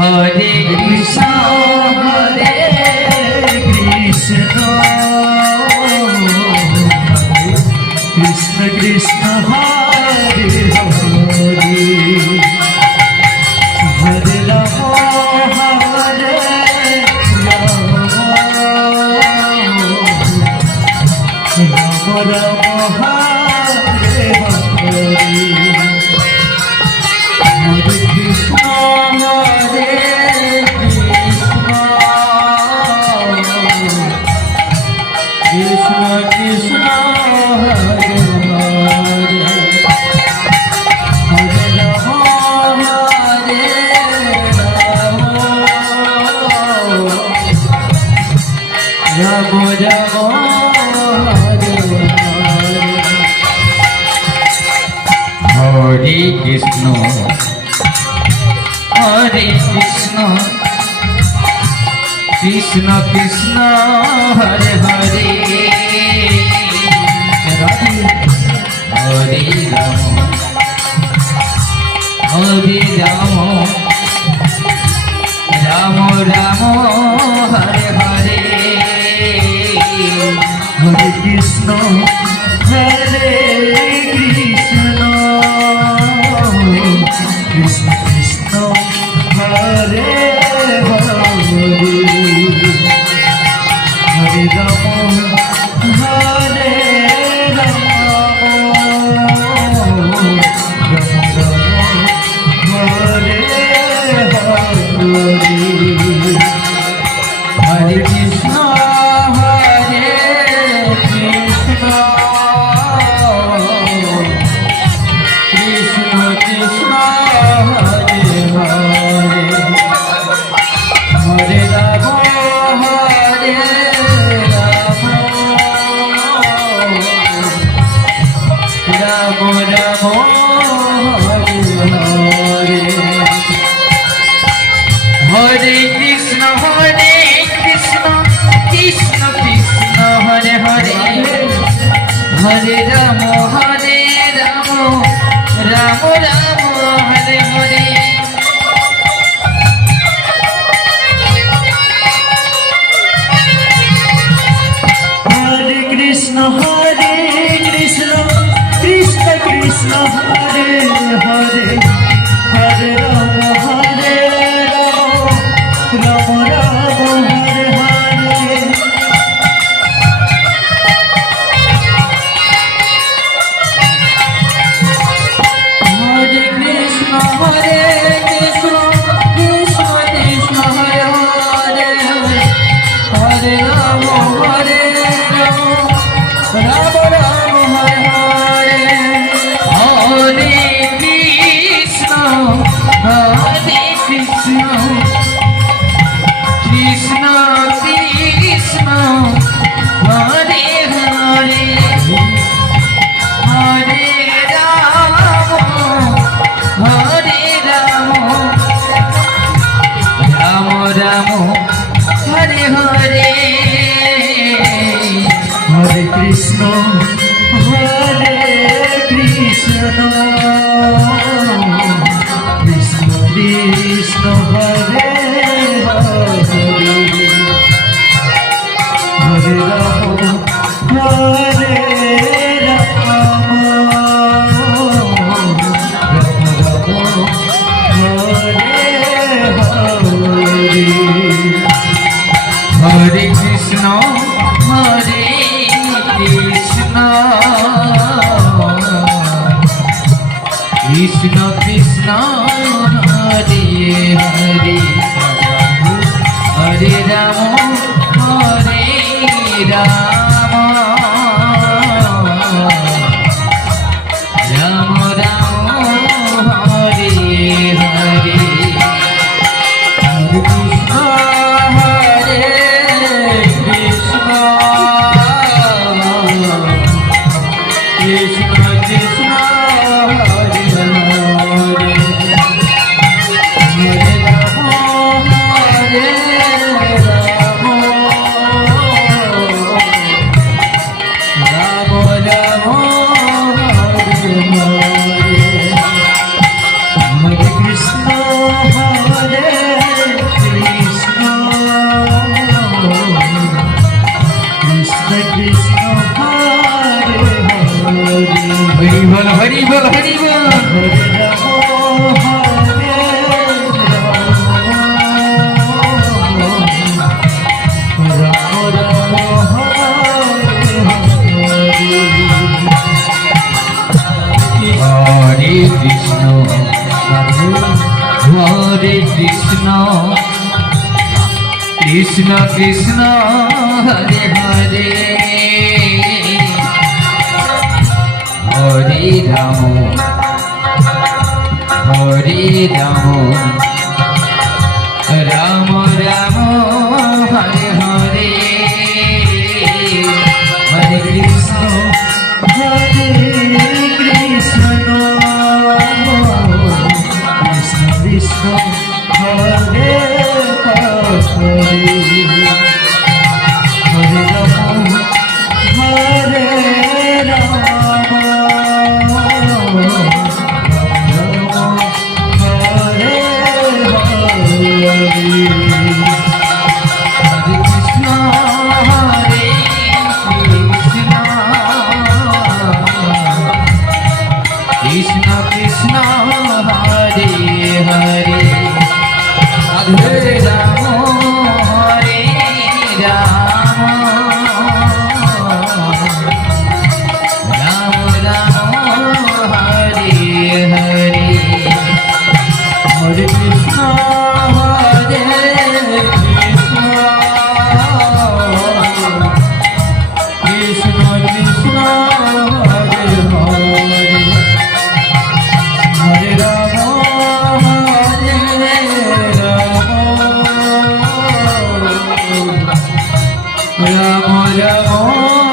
Hare Krishna Krishna Krishna Hare Hare Hare Rama Hare Rama Rama Rama Hare Hare Hare Krishna Hare Krishna Krishna Hare Hare Hare Rama Hare Rama Rama Rama Hare Hare Hare Krishna Hare Krishna Krishna Krishna Hare Hare Hare Rama Hare Rama Rama Rama Hare Hare Hare Krishna Hare Krishna Krishna Krishna Hare Hare Hare Rama Hare Rama Rama Rama Hare Hare Hare Krishna Hare Krishna Krishna Krishna Hare Hare Hare Rama Hare Rama Rama Rama Hare Hare Hare Krishna Krishna Krishna Hare Hare Hare Rama Hare Rama Rama Rama Hare Hare Hare Krishna Krishna Krishna Hare Hare Hare Rama Hare Rama Rama Rama Hare Hare Hare Krishna Krishna Krishna Hare Hare Hare Rama Hare Rama Rama Rama Hare Hare Hare Krishna Krishna Krishna Krishna Hare Hare Hare Rama Hare Rama Rama Rama Hare Hare Hare Krishna Krishna Krishna Krishna Hare Hare Hare Rama Hare Rama Rama Rama Hare Hare Hare Krishna Krishna Krishna Hare Hare Hare Rama Hare Rama Rama Rama Hare Hare Hare Krishna Krishna Krishna Hare Hare Hare Hare Krishna Krishna Krishna Hare Hare Hare Ram Hare Ram Ram Ram Hare Hare Hare Krishna Krishna Krishna Hare Hare Hare Ram Hare Ram Hare Krishna Hare Krishna Krishna Krishna Hare Hare Hare Ram Hare Ram Ram Ram Hare Hare Hare Krishna Hare Krishna Krishna Krishna Hare Hare Hare Ram Hare Ram Ram Ram